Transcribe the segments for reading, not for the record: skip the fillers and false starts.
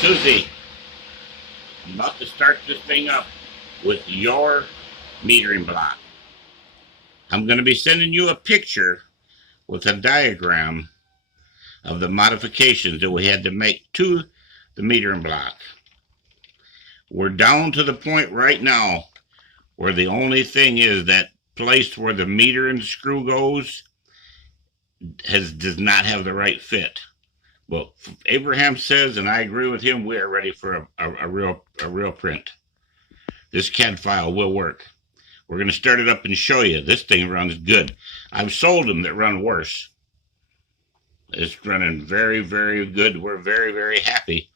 Susie, I'm about to start this thing up with your metering block. I'm going to be sending you a picture with a diagram of the modifications that we had to make to the metering block. We're down to the point right now where the only thing is that place where the metering screw goes does not have the right fit. Well, Abraham says, and I agree with him, we are ready for a real print. This CAD file will work. We're going to start it up and show you. This thing runs good. I've sold them that run worse. It's running very, very good. We're very, very happy.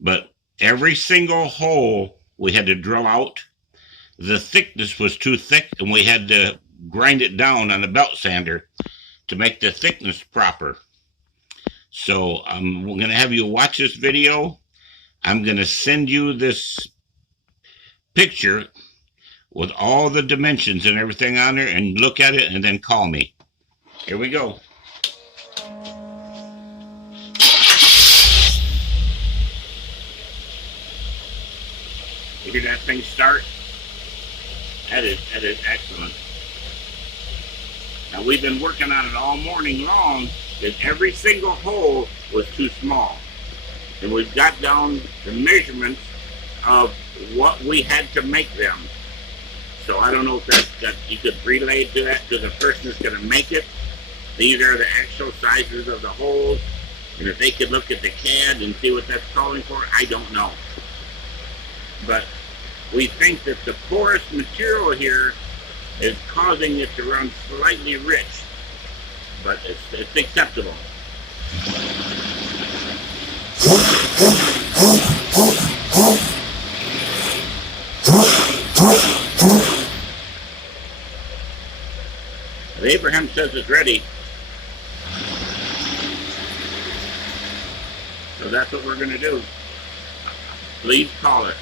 But every single hole we had to drill out. The thickness was too thick, and we had to grind it down on the belt sander to make the thickness proper. So I'm going to have you watch this video. I'm going to send you this picture with all the dimensions and everything on there, and look at it and then call me. Here we go. You hear that thing start? That is excellent. Now we've been working on it all morning long, because every single hole was too small. And we've got down the measurements of what we had to make them. So I don't know if that you could relay to that to the person that's going to make it. These are the actual sizes of the holes. And if they could look at the CAD and see what that's calling for, I don't know. But we think that the porous material here is causing it to run slightly rich. But it's acceptable. If Abraham says it's ready, so that's what we're going to do. Please call us.